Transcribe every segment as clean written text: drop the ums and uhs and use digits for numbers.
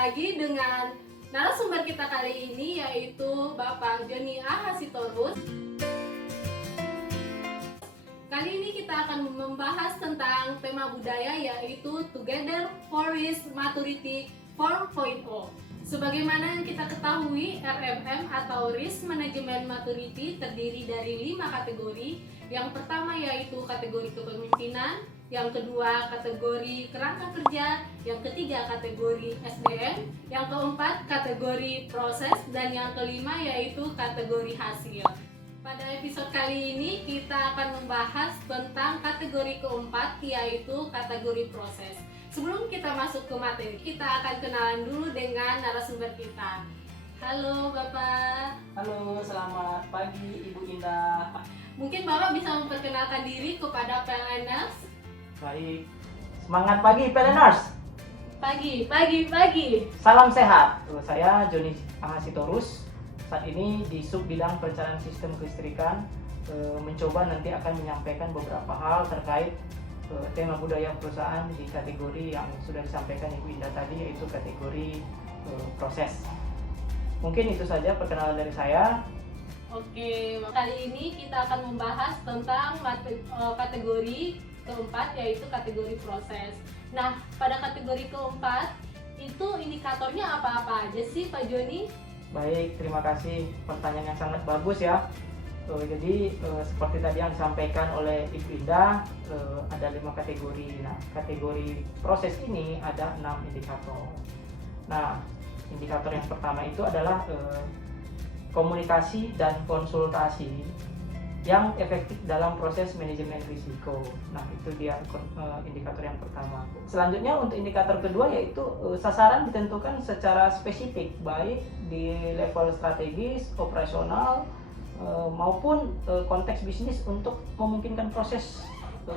lagi dengan narasumber kita kali ini, yaitu Bapak Joni A. Hasitorus. Kali ini kita akan membahas tentang tema budaya, yaitu Together for Risk Maturity 4.0. Sebagaimana yang kita ketahui, RMM atau Risk Management Maturity terdiri dari 5 kategori. Yang pertama yaitu kategori kepemimpinan, yang kedua kategori kerangka kerja, yang ketiga kategori SDM, yang keempat kategori proses, dan yang kelima yaitu kategori hasil. Pada episode kali ini kita akan membahas tentang kategori keempat, yaitu kategori proses. Sebelum kita masuk ke materi, kita akan kenalan dulu dengan narasumber kita. Halo Bapak. Halo, selamat pagi Ibu Indah. Mungkin Bapak bisa memperkenalkan diri kepada PLNers. Baik, semangat pagi PLNers. Pagi. Salam sehat. Saya Joni Hasitorus. Saat ini di sub bidang perencanaan sistem kelistrikan, mencoba nanti akan menyampaikan beberapa hal terkait tema budaya perusahaan di kategori yang sudah disampaikan Ibu Indah tadi, yaitu kategori proses. Mungkin itu saja perkenalan dari saya. Oke, kali ini kita akan membahas tentang kategori keempat, yaitu kategori proses. Nah, pada kategori keempat itu indikatornya apa-apa aja sih Pak Joni? Baik, terima kasih, pertanyaan yang sangat bagus ya. Jadi seperti tadi yang disampaikan oleh Ibu Indah, ada 5 kategori. Nah, kategori proses ini ada 6 indikator. Nah, indikator yang pertama itu adalah komunikasi dan konsultasi yang efektif dalam proses manajemen risiko. Nah, itu dia indikator yang pertama. Selanjutnya untuk indikator kedua yaitu sasaran ditentukan secara spesifik, baik di level strategis, operasional, maupun konteks bisnis untuk memungkinkan proses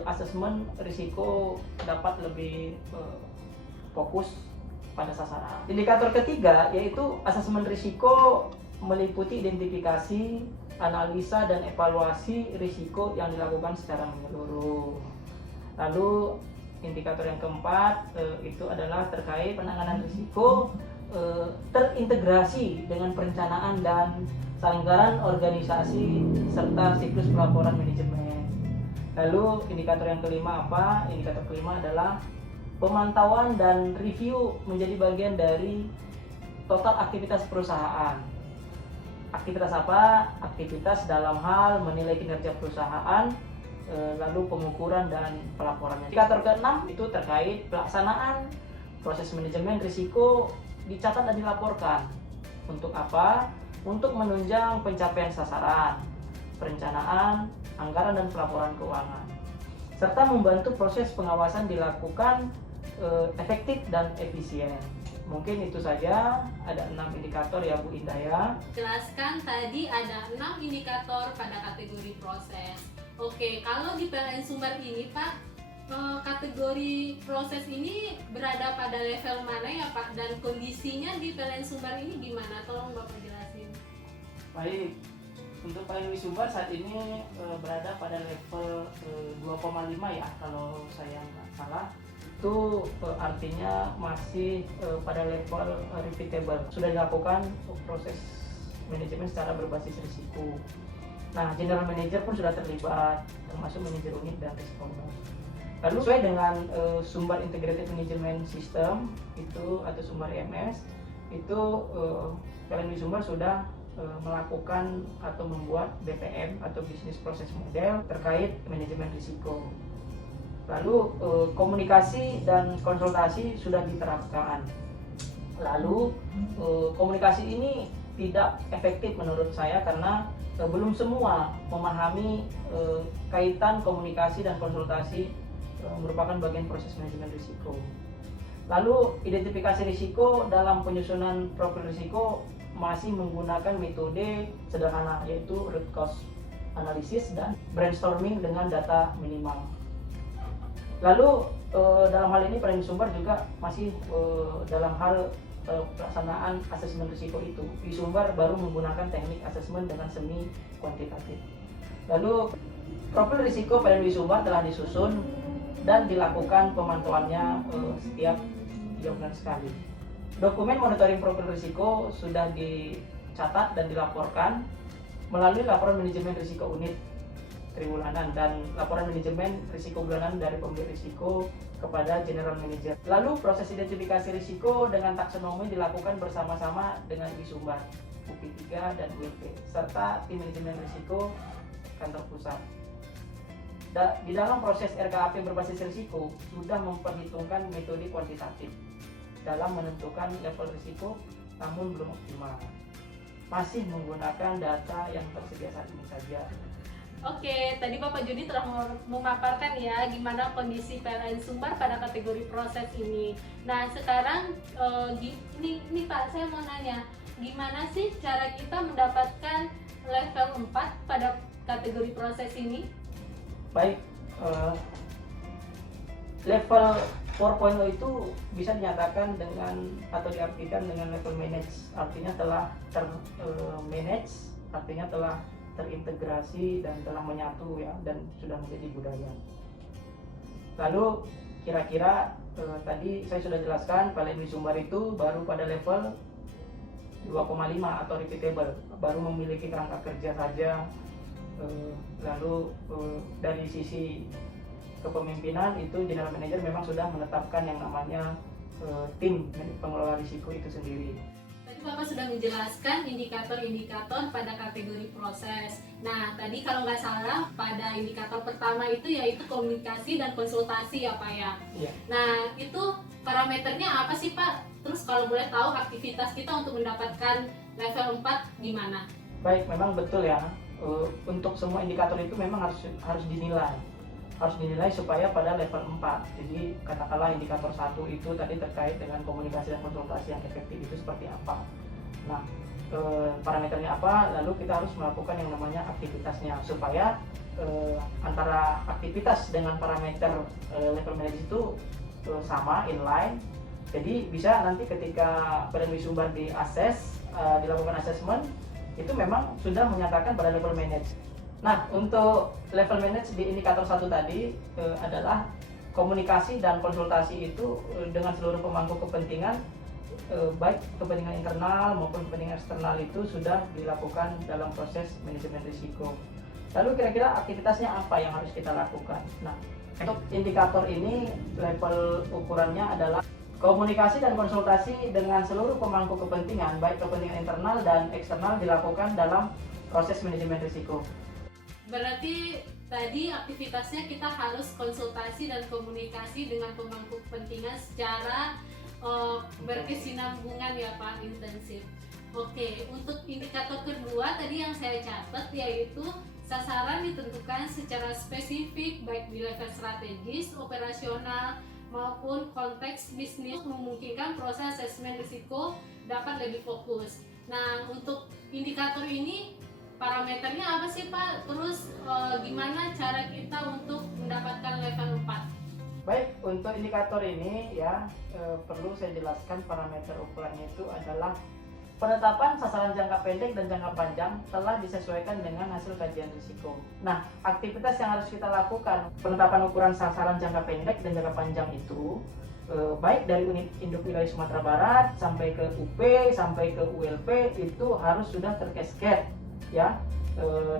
asesmen risiko dapat lebih fokus pada sasaran. Indikator ketiga yaitu asesmen risiko meliputi identifikasi, analisa, dan evaluasi risiko yang dilakukan secara menyeluruh. Lalu indikator yang keempat itu adalah terkait penanganan risiko terintegrasi dengan perencanaan dan anggaran organisasi serta siklus pelaporan manajemen. Lalu indikator yang kelima apa? Indikator kelima adalah pemantauan dan review menjadi bagian dari total aktivitas perusahaan. Aktivitas apa? Aktivitas dalam hal menilai kinerja perusahaan, lalu pengukuran dan pelaporannya. Indikator keenam itu terkait pelaksanaan proses manajemen risiko dicatat dan dilaporkan. Untuk apa? Untuk menunjang pencapaian sasaran, perencanaan, anggaran, dan pelaporan keuangan, serta membantu proses pengawasan dilakukan efektif dan efisien. Mungkin itu saja, ada 6 indikator ya Bu Indah ya. Jelaskan tadi ada 6 indikator pada kategori proses. Oke, kalau di PLN Sumbar ini Pak, kategori proses ini berada pada level mana ya Pak? Dan kondisinya di PLN Sumbar ini gimana? Tolong Bapak jelasin. Baik, untuk PLN Sumbar saat ini berada pada level 2,5 ya, kalau saya nggak salah. Itu artinya masih pada level repeatable. Sudah dilakukan proses manajemen secara berbasis risiko. Nah, general manager pun sudah terlibat, termasuk manajer unit dan responder. Lalu sesuai dengan Sumbar Integrated Management System itu atau Sumbar EMS, itu PLN Sumbar sudah melakukan atau membuat BPM atau Business Process Model terkait manajemen risiko. Lalu komunikasi dan konsultasi sudah diterapkan. Lalu komunikasi ini tidak efektif menurut saya karena belum semua memahami kaitan komunikasi dan konsultasi merupakan bagian proses manajemen risiko. Lalu identifikasi risiko dalam penyusunan profil risiko masih menggunakan metode sederhana, yaitu root cause analysis dan brainstorming dengan data minimal. Lalu dalam hal ini PLN Sumbar juga masih dalam hal pelaksanaan asesmen risiko itu. Di Sumbar baru menggunakan teknik asesmen dengan semi kuantitatif. Lalu profil risiko PLN Sumbar telah disusun dan dilakukan pemantauannya setiap 3 bulan sekali. Dokumen monitoring profil risiko sudah dicatat dan dilaporkan melalui laporan manajemen risiko unit triwulanan dan laporan manajemen risiko bulanan dari pemilik risiko kepada general manager. Lalu proses identifikasi risiko dengan taksonomi dilakukan bersama-sama dengan Wisumbar, UP3 dan ULP serta tim manajemen risiko kantor pusat. Di dalam proses RKAP berbasis risiko sudah memperhitungkan metode kuantitatif dalam menentukan level risiko, namun belum optimal. Masih menggunakan data yang tersedia saat ini saja. Oke, tadi Bapak Joni telah memaparkan ya gimana kondisi PLN Sumbar pada kategori proses ini. Nah sekarang ini Pak, saya mau nanya, gimana sih cara kita mendapatkan level 4 pada kategori proses ini? Baik, level 4.0 itu bisa dinyatakan dengan atau diartikan dengan level manage, artinya telah manage, artinya telah terintegrasi dan telah menyatu ya, dan sudah menjadi budaya. Lalu kira-kira tadi saya sudah jelaskan PLN Wisumbar itu baru pada level 2,5 atau repeatable, baru memiliki kerangka kerja saja. Lalu dari sisi kepemimpinan itu general manager memang sudah menetapkan yang namanya tim pengelola risiko itu sendiri. Tadi Bapak sudah menjelaskan indikator-indikator pada kategori proses. Nah, tadi kalau nggak salah pada indikator pertama itu yaitu komunikasi dan konsultasi ya Pak ya. Iya. Nah, itu parameternya apa sih Pak? Terus kalau boleh tahu aktivitas kita untuk mendapatkan level 4 gimana? Baik, memang betul ya. Untuk semua indikator itu memang harus dinilai. Harus dinilai supaya pada level 4. Jadi katakanlah indikator 1 itu tadi terkait dengan komunikasi dan konsultasi yang efektif itu seperti apa. Nah, parameternya apa, lalu kita harus melakukan yang namanya aktivitasnya supaya antara aktivitas dengan parameter level manage itu sama, inline. Jadi bisa nanti ketika PLN Wisumbar dilakukan assessment itu memang sudah menyatakan pada level manage. Nah, untuk level manage di indikator 1 tadi adalah komunikasi dan konsultasi itu dengan seluruh pemangku kepentingan, baik kepentingan internal maupun kepentingan eksternal itu sudah dilakukan dalam proses manajemen risiko. Lalu kira-kira aktivitasnya apa yang harus kita lakukan? Nah, untuk indikator ini level ukurannya adalah komunikasi dan konsultasi dengan seluruh pemangku kepentingan, baik kepentingan internal dan eksternal dilakukan dalam proses manajemen risiko. Berarti tadi aktivitasnya kita harus konsultasi dan komunikasi dengan pemangku kepentingan secara berkesinambungan ya Pak, intensif. Oke, untuk indikator kedua tadi yang saya catat yaitu sasaran ditentukan secara spesifik baik di level strategis, operasional maupun konteks bisnis memungkinkan proses asesmen risiko dapat lebih fokus. Nah, untuk indikator ini parameternya apa sih Pak? Terus gimana cara kita untuk mendapatkan level 4? Baik, untuk indikator ini ya perlu saya jelaskan parameter ukurannya itu adalah penetapan sasaran jangka pendek dan jangka panjang telah disesuaikan dengan hasil kajian risiko. Nah, aktivitas yang harus kita lakukan penetapan ukuran sasaran jangka pendek dan jangka panjang itu baik dari unit induk wilayah Sumatera Barat sampai ke UP sampai ke ULP itu harus sudah terkasket ya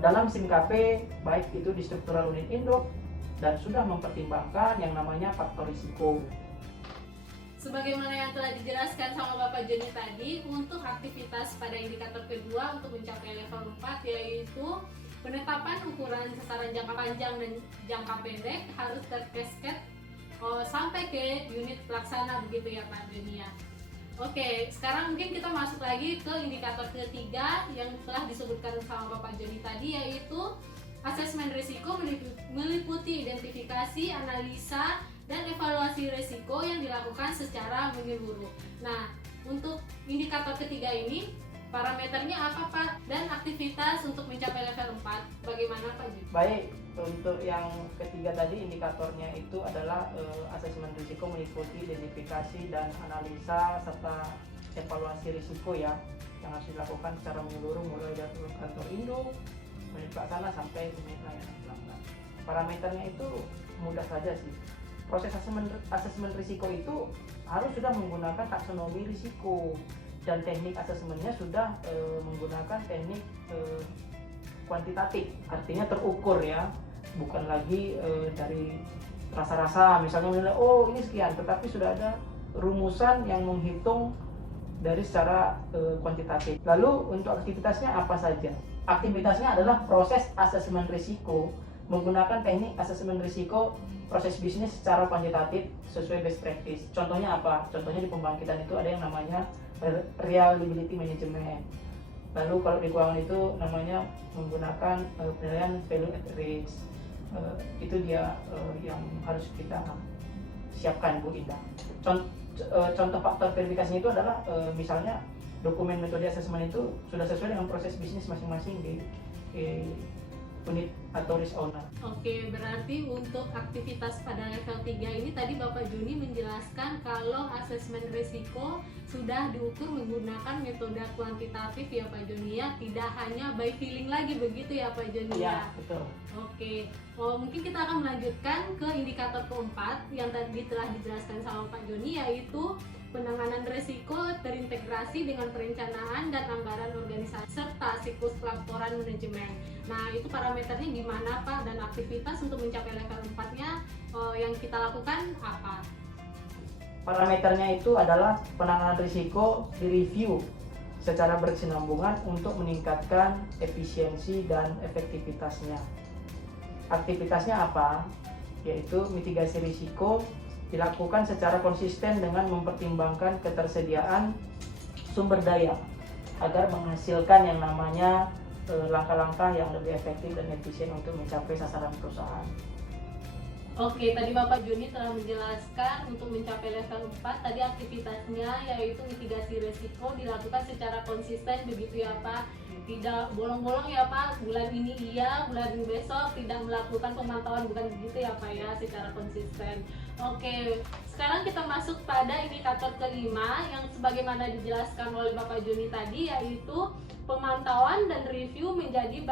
dalam SIMKP, baik itu di struktural unit induk dan sudah mempertimbangkan yang namanya faktor risiko. Sebagaimana yang telah dijelaskan sama Bapak Joni tadi, untuk aktivitas pada indikator kedua untuk mencapai level 4 yaitu penetapan ukuran sasaran jangka panjang dan jangka pendek harus terkasket sampai ke unit pelaksana begitu ya Pak Joni ya. Oke, sekarang mungkin kita masuk lagi ke indikator ketiga yang telah disebutkan sama Bapak Joni tadi yaitu asesmen risiko meliputi identifikasi, analisa, dan evaluasi risiko yang dilakukan secara menyeluruh. Nah, untuk indikator ketiga ini parameternya apa Pak? Dan aktivitas untuk mencapai level 4 bagaimana Pak Juni? Baik, untuk yang ketiga tadi indikatornya itu adalah asesmen risiko meliputi identifikasi dan analisa serta evaluasi risiko ya yang harus dilakukan secara menyeluruh mulai dari kantor induk, unit pelaksana sampai unit layanan pelanggan. Parameternya itu mudah saja sih. Proses asesmen risiko itu harus sudah menggunakan taksonomi risiko, dan teknik asesmennya sudah menggunakan teknik kuantitatif, artinya terukur ya, bukan lagi dari rasa-rasa misalnya menilai oh ini sekian, tetapi sudah ada rumusan yang menghitung dari secara kuantitatif. Lalu untuk aktivitasnya apa saja? Aktivitasnya adalah proses asesmen risiko menggunakan teknik asesmen risiko proses bisnis secara kuantitatif sesuai best practice. Contohnya apa? Contohnya di pembangkitan itu ada yang namanya reliability management. Lalu kalau di keuangan itu namanya menggunakan penilaian value at risk. Itu dia yang harus kita siapkan, Bu Indah. Contoh faktor verifikasinya itu adalah misalnya dokumen metode asesmen itu sudah sesuai dengan proses bisnis masing-masing di unit atau risk owner. Oke, berarti untuk aktivitas pada level 3 ini tadi Bapak Joni menjelaskan kalau asesmen risiko sudah diukur menggunakan metode kuantitatif ya Pak Joni ya, tidak hanya by feeling lagi begitu ya Pak Joni ya. Betul. Oke, mungkin kita akan melanjutkan ke indikator keempat yang tadi telah dijelaskan sama Pak Joni, yaitu penanganan risiko terintegrasi dengan perencanaan dan anggaran organisasi serta siklus pelaporan manajemen. Nah, itu parameternya gimana Pak, dan aktivitas untuk mencapai level 4-nya yang kita lakukan apa? Parameternya itu adalah penanganan risiko direview secara berkesinambungan untuk meningkatkan efisiensi dan efektivitasnya. Aktivitasnya apa? Yaitu mitigasi risiko dilakukan secara konsisten dengan mempertimbangkan ketersediaan sumber daya agar menghasilkan yang namanya langkah-langkah yang lebih efektif dan efisien untuk mencapai sasaran perusahaan. Oke, tadi Bapak Joni telah menjelaskan untuk mencapai level 4 tadi aktivitasnya yaitu mitigasi risiko dilakukan secara konsisten begitu ya Pak. Tidak bolong-bolong ya Pak, bulan ini iya, bulan besok tidak melakukan pemantauan, bukan begitu ya Pak ya, secara konsisten. Oke, sekarang kita masuk pada indikator kelima yang sebagaimana dijelaskan oleh Bapak Joni tadi, yaitu pemantauan dan review menjadi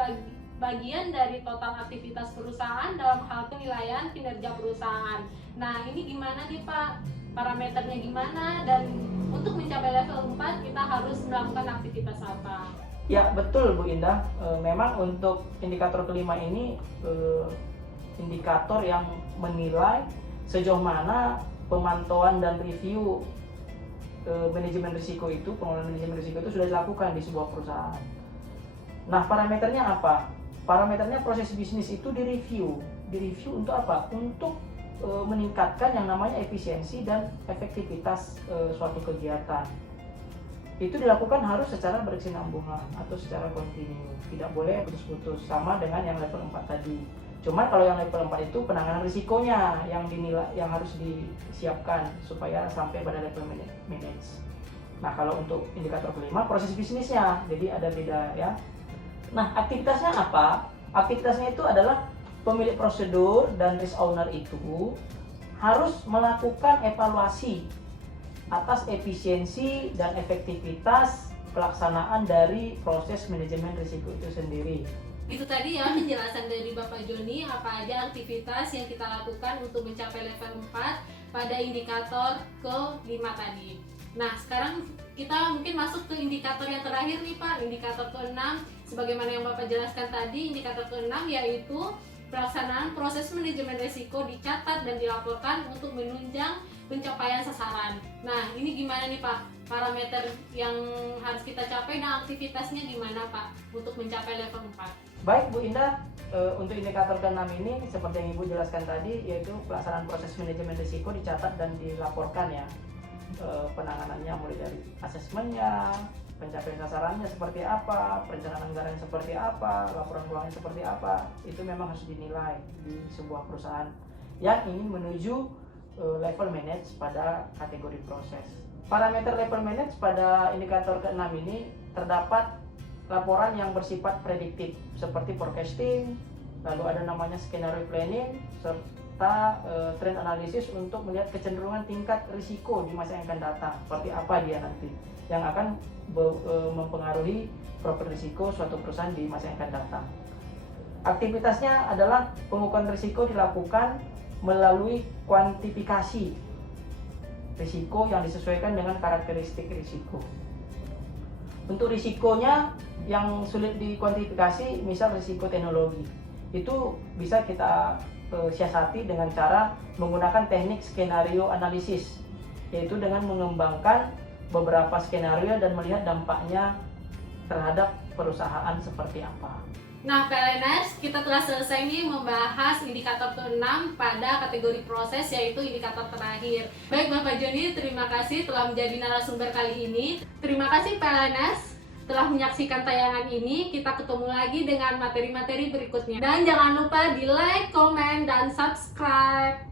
bagian dari total aktivitas perusahaan dalam hal penilaian kinerja perusahaan. Nah, ini gimana nih Pak? Parameternya gimana, dan untuk mencapai level 4 kita harus melakukan aktivitas apa? Ya betul Bu Indah, memang untuk indikator kelima ini indikator yang menilai sejauh mana pemantauan dan review manajemen risiko itu, pengelolaan manajemen risiko itu sudah dilakukan di sebuah perusahaan. Nah, parameternya apa? Parameternya proses bisnis itu direview untuk apa? Untuk meningkatkan yang namanya efisiensi dan efektivitas suatu kegiatan. Itu dilakukan harus secara berkesinambungan atau secara kontinu, tidak boleh putus-putus, sama dengan yang level 4 tadi. Cuman kalau yang level 4 itu penanganan risikonya yang dinilai, yang harus disiapkan supaya sampai pada level manage. Nah, kalau untuk indikator kelima proses bisnisnya, jadi ada beda ya. Nah, aktivitasnya apa? Aktivitasnya itu adalah pemilik prosedur dan risk owner itu harus melakukan evaluasi atas efisiensi dan efektivitas pelaksanaan dari proses manajemen risiko itu sendiri. Itu tadi ya penjelasan dari Bapak Joni apa aja aktivitas yang kita lakukan untuk mencapai level 4 pada indikator ke-5 tadi. Nah, sekarang kita mungkin masuk ke indikator yang terakhir nih Pak, indikator ke-6. Sebagaimana yang Bapak jelaskan tadi, indikator ke-6 yaitu pelaksanaan proses manajemen risiko dicatat dan dilaporkan untuk menunjang pencapaian sasaran. Nah, ini gimana nih Pak? Parameter yang harus kita capai dan aktivitasnya gimana Pak untuk mencapai level 4? Baik Bu Indah, untuk indikator ke-6 ini seperti yang Ibu jelaskan tadi, yaitu pelaksanaan proses manajemen risiko dicatat dan dilaporkan ya. Penanganannya mulai dari asesmennya, pencapaian sasarannya seperti apa, perencanaan anggaran seperti apa, laporan keuangan seperti apa, itu memang harus dinilai di sebuah perusahaan yang ingin menuju level manage pada kategori proses. Parameter level manage pada indikator ke-6 ini terdapat laporan yang bersifat prediktif seperti forecasting, lalu ada namanya scenario planning, serta trend analysis untuk melihat kecenderungan tingkat risiko di masa yang akan datang, seperti apa dia nanti yang akan mempengaruhi profil risiko suatu perusahaan di masa yang akan datang. Aktivitasnya adalah pengukuran risiko dilakukan melalui kuantifikasi risiko yang disesuaikan dengan karakteristik risiko. Untuk risikonya yang sulit dikuantifikasi, misal risiko teknologi, itu bisa kita siasati dengan cara menggunakan teknik skenario analisis, yaitu dengan mengembangkan beberapa skenario dan melihat dampaknya terhadap perusahaan seperti apa. Nah, PLNers, kita telah selesai nih membahas indikator ke-6 pada kategori proses, yaitu indikator terakhir. Baik Bapak Joni, terima kasih telah menjadi narasumber kali ini. Terima kasih PLNers telah menyaksikan tayangan ini. Kita ketemu lagi dengan materi-materi berikutnya. Dan jangan lupa di like, komen, dan subscribe.